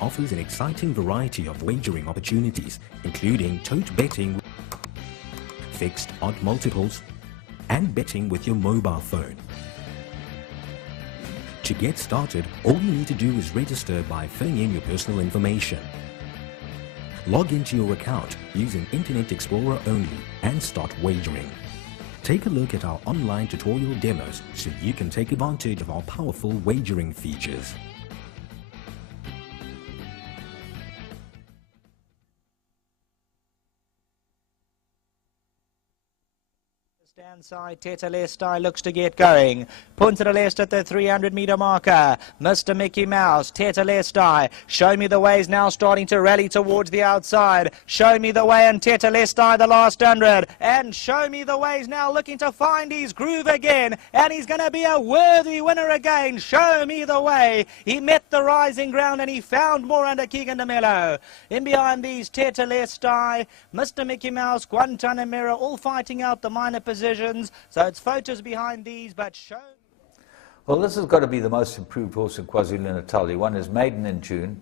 offers an exciting variety of wagering opportunities, including tote betting, fixed odd multiples, and betting with your mobile phone. To get started, all you need to do is register by filling in your personal information. Log into your account using Internet Explorer only and start wagering. Take a look at our online tutorial demos so you can take advantage of our powerful wagering features. Stand side, Tetelestai looks to get going. Punta del Este at the 300-meter marker. Mr. Mickey Mouse, Tetelestai. Show Me the Way is now starting to rally towards the outside. Show Me the Way and Tetelestai the last 100. And Show Me the Way is now looking to find his groove again. And he's going to be a worthy winner again. Show Me the Way. He met the rising ground and he found more under Keegan DeMello. In behind these, Tetelestai, Mr. Mickey Mouse, Guantanamera, all fighting out the minor positions. So it's photos behind these, but show. Well, this has got to be the most improved horse in KwaZulu-Natal. He won his maiden in June.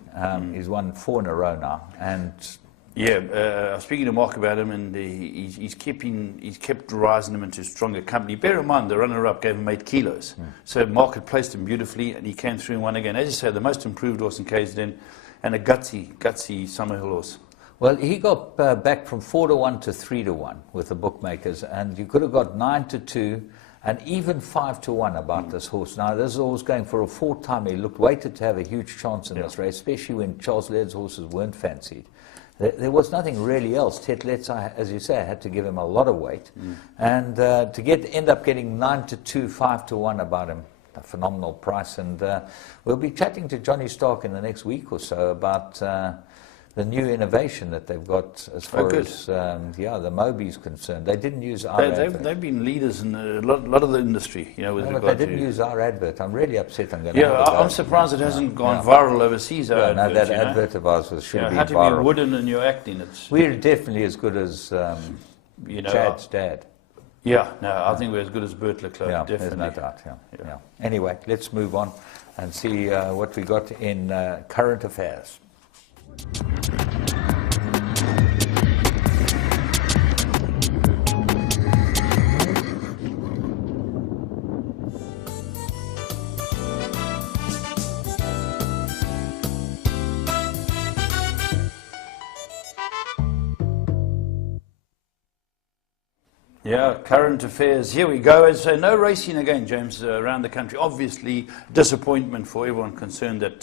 He's won 4 in a row now. And yeah, I was speaking to Mark about him, and he's kept rising him into stronger company. Bear in mind, the runner-up gave him 8 kilos. So Mark had placed him beautifully, and he came through and won again. As you say, the most improved horse in KZN, and a gutsy Summerhill horse. Well, he got back from 4-1 to 3-1 with the bookmakers, and you could have got 9-2 and even 5-1 about this horse. Now, this horse going for a 4th time. He looked weighted to have a huge chance in this race, especially when Charles Laird's horses weren't fancied. There was nothing really else. Tetelestai, as you say, had to give him a lot of weight, and to end up getting 9-2, 5-1 about him. A phenomenal price, and we'll be chatting to Johnny Stark in the next week or so about the new innovation that they've got as far as the Moby's concerned. They didn't use our advert. They've been leaders in a lot of the industry, you know. With But they didn't use our advert. I'm really upset. I'm surprised it hasn't gone viral overseas. No, that advert of ours should have been viral. Had to be wooden in your acting. We're definitely as good as Chad's dad. Yeah, no, I think we're as good as Bert Leclerc. Yeah, definitely. There's no doubt. Yeah. Anyway, let's move on and see what we got in current affairs. Yeah, current affairs. Here we go. So no racing again, James, around the country. Obviously, disappointment for everyone concerned that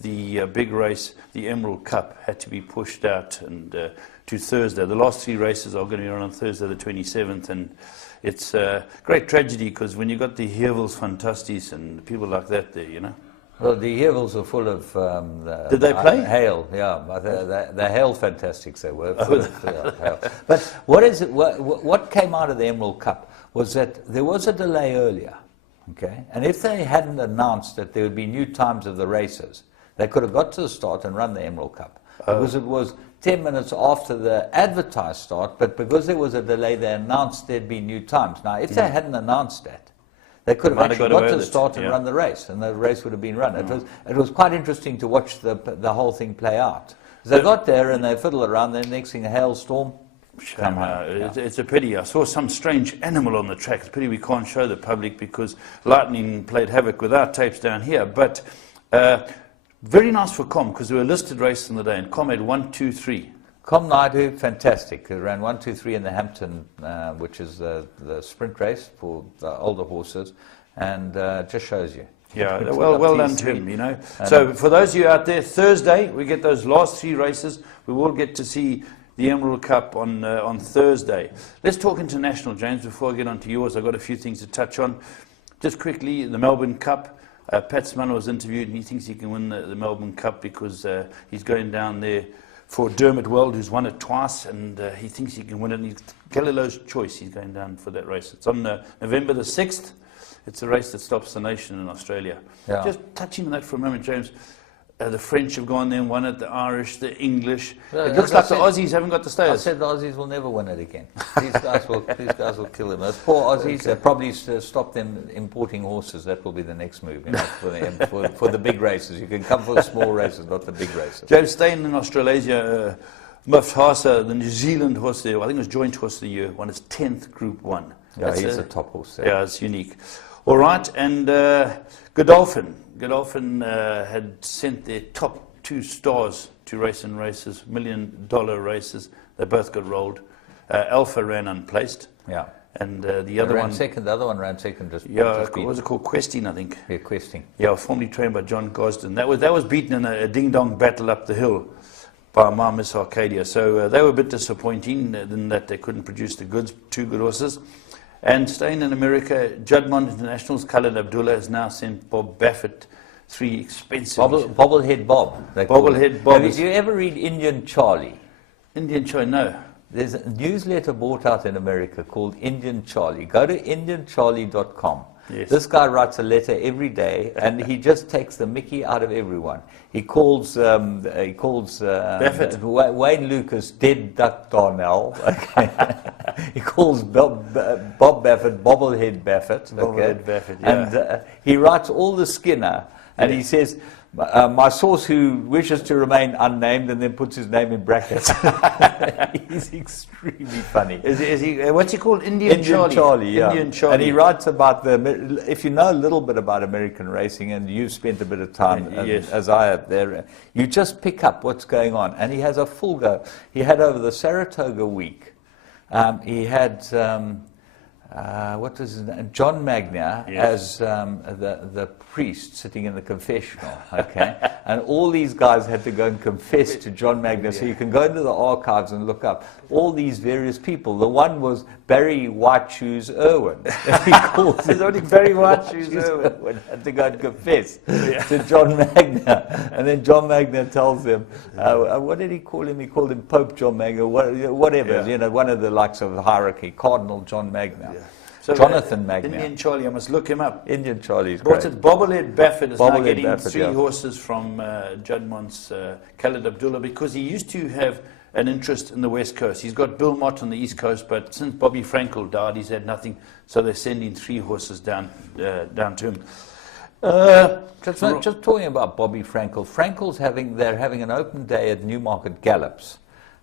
the big race, the Emerald Cup, had to be pushed out and to Thursday. The last 3 races are going to be on Thursday the 27th, and it's a great tragedy because when you've got the Heuvels Fantasties and people like that there, you know. Well, the Heuvels are full of Did they play? Hail, yeah. The Hail Fantastics they were. Full of hail. But what came out of the Emerald Cup was that there was a delay earlier, okay? And if they hadn't announced that there would be new times of the races, they could have got to the start and run the Emerald Cup. Because it was 10 minutes after the advertised start, but because there was a delay, they announced there'd be new times. Now, if they hadn't announced that, they could have actually got to the start and run the race, and the race would have been run. It was quite interesting to watch the whole thing play out. They got there and they fiddled around, then next thing a hailstorm. It's a pity. I saw some strange animal on the track. It's a pity we can't show the public because lightning played havoc with our tapes down here. But very nice for Com because there were listed races in the day, and Com had 1, 2, 3. Com Naidu, fantastic. They ran 1, 2, 3 in the Hampton, which is the sprint race for the older horses, and just shows you. Yeah, well done to him, you know. So for those of you out there, Thursday, we get those last 3 races. We will get to see the Emerald Cup on Thursday. Let's talk international, James, before I get on to yours. I've got a few things to touch on. Just quickly, the Melbourne Cup. Pat Smann was interviewed, and he thinks he can win the Melbourne Cup because he's going down there for Dermot Weld, who's won it twice, and he thinks he can win it. And he's Galileo's choice. He's going down for that race. It's on November the 6th. It's a race that stops the nation in Australia. Yeah. Just touching on that for a moment, James. The French have gone there and won it, the Irish, the English. Well, it looks as I like the Aussies haven't got the I stayers. said the Aussies will never win it again. These guys will kill them. Those poor Aussies, they'll probably stop them importing horses. That will be the next move, you know, for the big races. You can come for the small races, not the big races. James Steyn in Australasia, Muff Hasa, the New Zealand horse there, I think it was joint horse of the year, won his 10th Group 1. Yeah, he's a top horse there. Yeah, it's unique. All right, and Godolphin. Godolphin had sent their top 2 stars to race in races, $1 million races. They both got rolled. Alpha ran unplaced. Yeah. And the other one... Second, the other one ran second. Yeah, what was it called? Questing, I think. Yeah, Questing. Yeah, formerly trained by John Gosden. That was beaten in a ding-dong battle up the hill by Ma Miss Arcadia. So they were a bit disappointing in that they couldn't produce the goods, 2 good horses. And staying in America, Juddmonte International's Khaled Abdullah has now sent Bob Baffert 3 expensive... Bobblehead Bob. Bobblehead Bob. Have you ever read Indian Charlie? Indian Charlie, no. There's a newsletter bought out in America called Indian Charlie. Go to indiancharlie.com. Yes. This guy writes a letter every day, and he just takes the mickey out of everyone. He calls Wayne Lucas dead Duck Darnell. Okay. He calls Bob Baffert Bobblehead Baffert. Okay. Bobblehead Baffert, yeah. And he writes all the Skinner, and he says, my source who wishes to remain unnamed, and then puts his name in brackets. He's extremely funny. Is he what's he called? Indian Charlie, yeah. Indian Charlie. And he writes about if you know a little bit about American racing, and you've spent a bit of time, yes, as I have there, you just pick up what's going on. And he has a full go. He had over the Saratoga week, he had... what was his name? John Magnier, yes, as the priest sitting in the confessional, okay? And all these guys had to go and confess to John Magnier. So you can go into the archives and look up all these various people. The one was Barry White Shoes Irwin. There's only Barry White Shoes Irwin. Had to go and confess to John Magnier. And then John Magnier tells him, what did he call him? He called him Pope John Magnier, whatever, you know, one of the likes of the hierarchy, Cardinal John Magnier. Yeah. So Jonathan Magnier. Indian Charlie, I must look him up. Indian Charlie's But great. Bobblehead Baffert is now getting Baffert, 3 horses from Juddmonte's Khaled Abdullah, because he used to have an interest in the West Coast. He's got Bill Mott on the East Coast, but since Bobby Frankel died, he's had nothing. So they're sending 3 horses down to him. Just talking about Bobby Frankel, they're having an open day at Newmarket Gallops,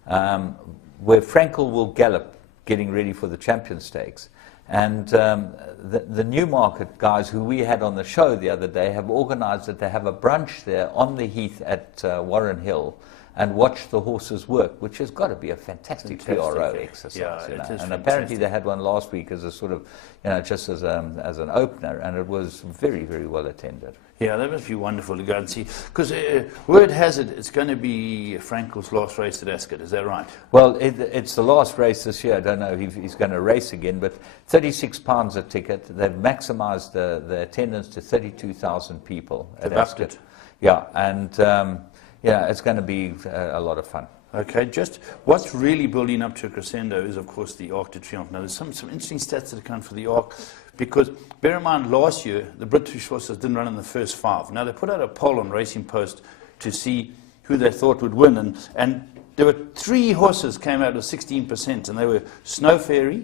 where Frankel will gallop, getting ready for the Champion Stakes. And the Newmarket guys who we had on the show the other day have organized that they have a brunch there on the heath at Warren Hill and watch the horses work, which has got to be a fantastic PRO exercise. Yeah, you know. it is And apparently they had one last week as a sort of, you know, just as an opener, and it was very, very well attended. Yeah, that must be wonderful to go and see. Because word has it, it's going to be Frankel's last race at Ascot, is that right? Well, it's the last race this year. I don't know if he's going to race again, but £36 a ticket. They've maximised the attendance to 32,000 people at Ascot. Yeah, and yeah, it's going to be a lot of fun. Okay, just what's really building up to a crescendo is, of course, the Arc de Triomphe. Now, there's some interesting stats that account for the Arc, because bear in mind, last year, the British horses didn't run in the first 5. Now, they put out a poll on Racing Post to see who they thought would win, and there were 3 horses came out with 16%, and they were Snow Fairy,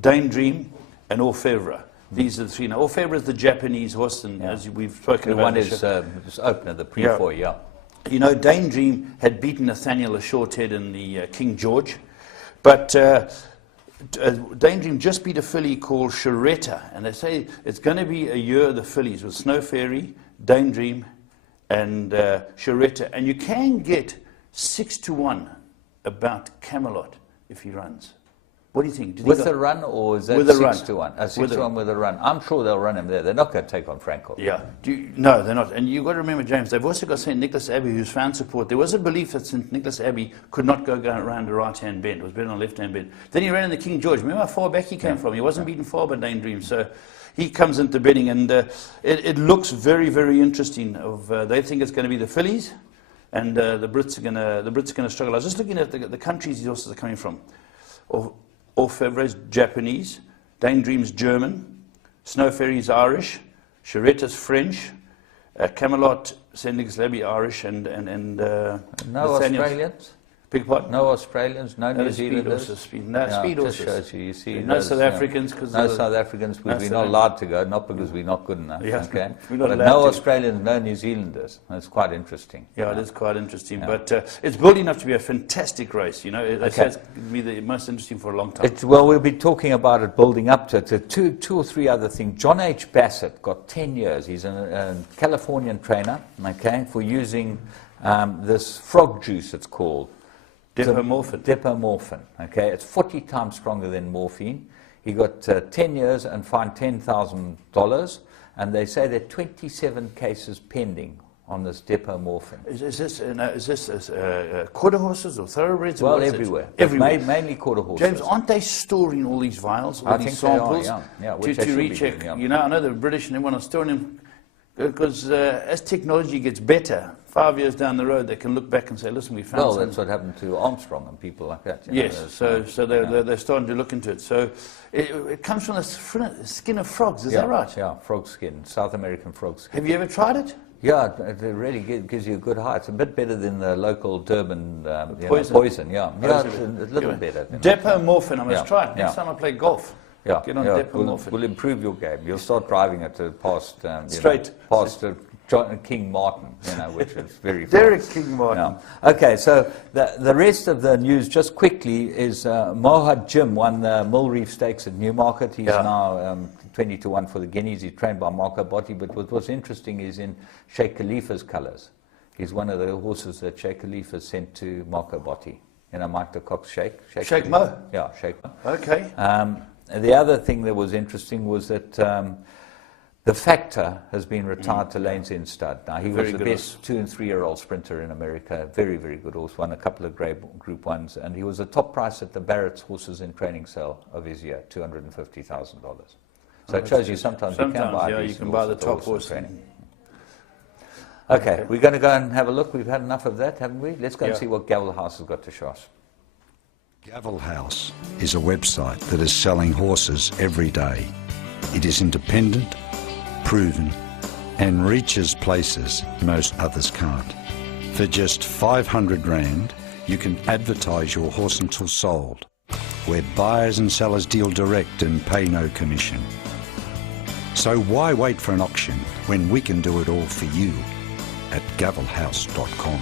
Dame Dream, and Orfevre. These are the 3. Now, Orfevre is the Japanese horse, and as we've spoken about... The one is opener, the pre-4, yeah. You know, Dame Dream had beaten Nathaniel a Shorthead in the King George, but Dame Dream just beat a filly called Sharetta, and they say it's going to be a year of the fillies with Snow Fairy, Dame Dream, and Sharetta, and you can get 6-1 about Camelot if he runs. What do you think? With a run, or is that 6-1? 6-1 with a run. I'm sure they'll run him there. They're not going to take on Frankel. Yeah. No, they're not. And you've got to remember, James, they've also got St. Nicholas Abbey, who's found support. There was a belief that St. Nicholas Abbey could not go around the right-hand bend. It was better on the left-hand bend. Then he ran in the King George. Remember how far back he came from? He wasn't beaten far by Dame Dream. So he comes into bedding, and it looks very, very interesting. They think it's going to be the fillies, and the Brits are going to struggle. I was just looking at the countries these horses are coming from. Orfevre's Japanese, Dame Dream's German, Snow Fairy's Irish, Sharetta's French, Camelot Sendix Labby Irish and No Nathaniel. Australians? Big part. No Australians, no New Speed Zealanders. horses. Speed Just horses. shows you. You see, No those, South Africans because no South Africans because we're not allowed to go, not because we're not good enough. Yeah, okay, we're not but allowed no to. Australians, no New Zealanders. That's quite interesting. Yeah, it is quite interesting. But it's building up to be a fantastic race. You know, it's going to be the most interesting for a long time. Well, we'll be talking about it, building up to it. Two or three other things. John H. Bassett got 10 years. He's a Californian trainer, okay, for using this frog juice, it's called. Dipomorphin. Dipomorphin, okay. It's 40 times stronger than morphine. He got 10 years and fined $10,000, and they say there are 27 cases pending on this dipomorphin. Is this quarter horses or thoroughbreds? Well, or everywhere. Everywhere. Mainly quarter horses. James, aren't they storing all these vials, all I these think they are, samples yeah, which they to should be recheck? doing, yeah. You know, I know the British and everyone are storing them because as technology gets better, 5 years down the road, they can look back and say, listen, we found Well, something. that's what happened to Armstrong and people like that. You know, Yes, so they're starting to look into it. So it comes from the skin of frogs, is that right? Yeah, frog skin, South American frog skin. Have you ever tried it? Yeah, it really gives you a good height. It's a bit better than the local Durban poison. Yeah, it's a little better. Dipomorphin, I must Yeah, try it next yeah. time I play golf. Yeah, Get on yeah. Dipomorphin. We'll improve your game. You'll start driving it past Straight. past King Martin, which is very fast. Derek King Martin. Yeah. Okay, so the rest of the news, just quickly, is Mohad Jim won the Mill Reef Stakes at Newmarket. He's now 20 to 1 for the Guineas. He's trained by Marco Botti, but what's interesting is in Sheikh Khalifa's colours. He's one of the horses that Sheikh Khalifa sent to Marco Botti. Mike de Kock's Sheikh Mo. Yeah, Sheikh Mo. Okay. The other thing that was interesting was that the Factor has been retired to Lane's End Stud. Now, he was the best 2- and 3-year-old sprinter in America. Very, very good horse. Won a couple of Group 1s. And he was the top price at the Barrett's Horses in Training sale of his year, $250,000. So it shows you sometimes you can buy a you can buy the top horse. Training. Okay, we're going to go and have a look. We've had enough of that, haven't we? Let's go and see what Gavel House has got to show us. Gavel House is a website that is selling horses every day. It is independent, proven, and reaches places most others can't. For just 500 Rand, you can advertise your horse until sold, where buyers and sellers deal direct and pay no commission. So why wait for an auction when we can do it all for you at gavelhouse.com.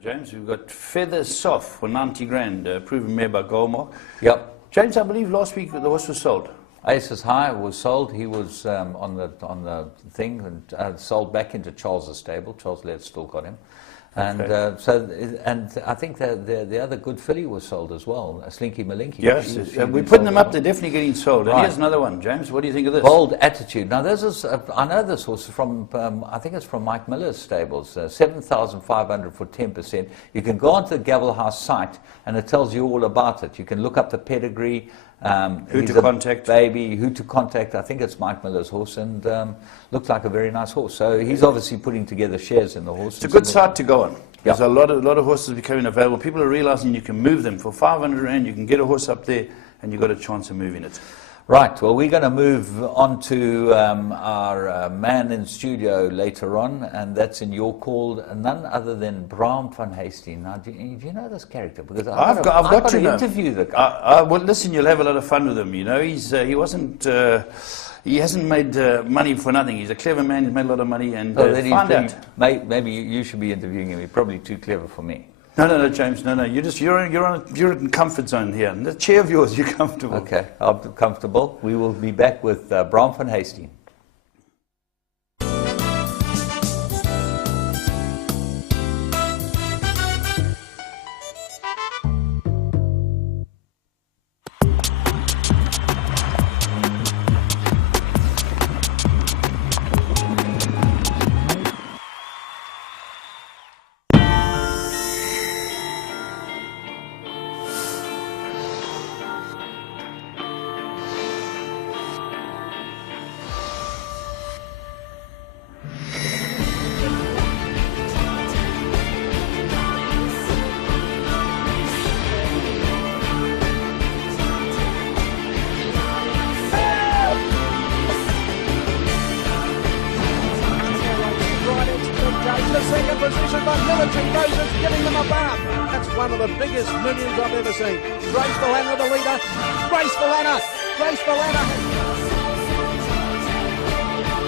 James, we've got Feather Soft for 90 grand, proven mare by Goldmark. Yep. James, I believe last week the horse was sold. Aces High was sold. He was on the thing and sold back into Charles's stable. Charles Laird still got him. And and I think the other good filly was sold as well, Slinky Malinky. Yes, we're putting them up. They're definitely getting sold. And here's another one, James. What do you think of this? Bold Attitude. Now, this is I know this horse from I think it's from Mike Miller's stables. 7,500 for 10%. You can go onto the Gavel House site, and it tells you all about it. You can look up the pedigree. Who to contact? Who to contact. I think it's Mike Miller's horse, and looked like a very nice horse. So he's obviously putting together shares in the horse. It's a good site to go on. There's a lot of horses becoming available. People are realizing you can move them. For 500 Rand, you can get a horse up there, and you've got a chance of moving it. Right, well, we're going to move on to our man in studio later on, and that's in your call, none other than Bram van Heesteen. Now, do you know this character? Because I've got to interview the guy. Well, listen, you'll have a lot of fun with him. You know, he hasn't made money for nothing. He's a clever man. He's made a lot of money, and find out. Maybe you should be interviewing him. He's probably too clever for me. No, James. No. You're in comfort zone here. In the chair of yours, you're comfortable. Okay, I'm comfortable. We will be back with Bram van Heesteen. second position, but Military goes as giving them a bath. That's one of the biggest millions I've ever seen. Grace Valana, the leader. Grace Valana has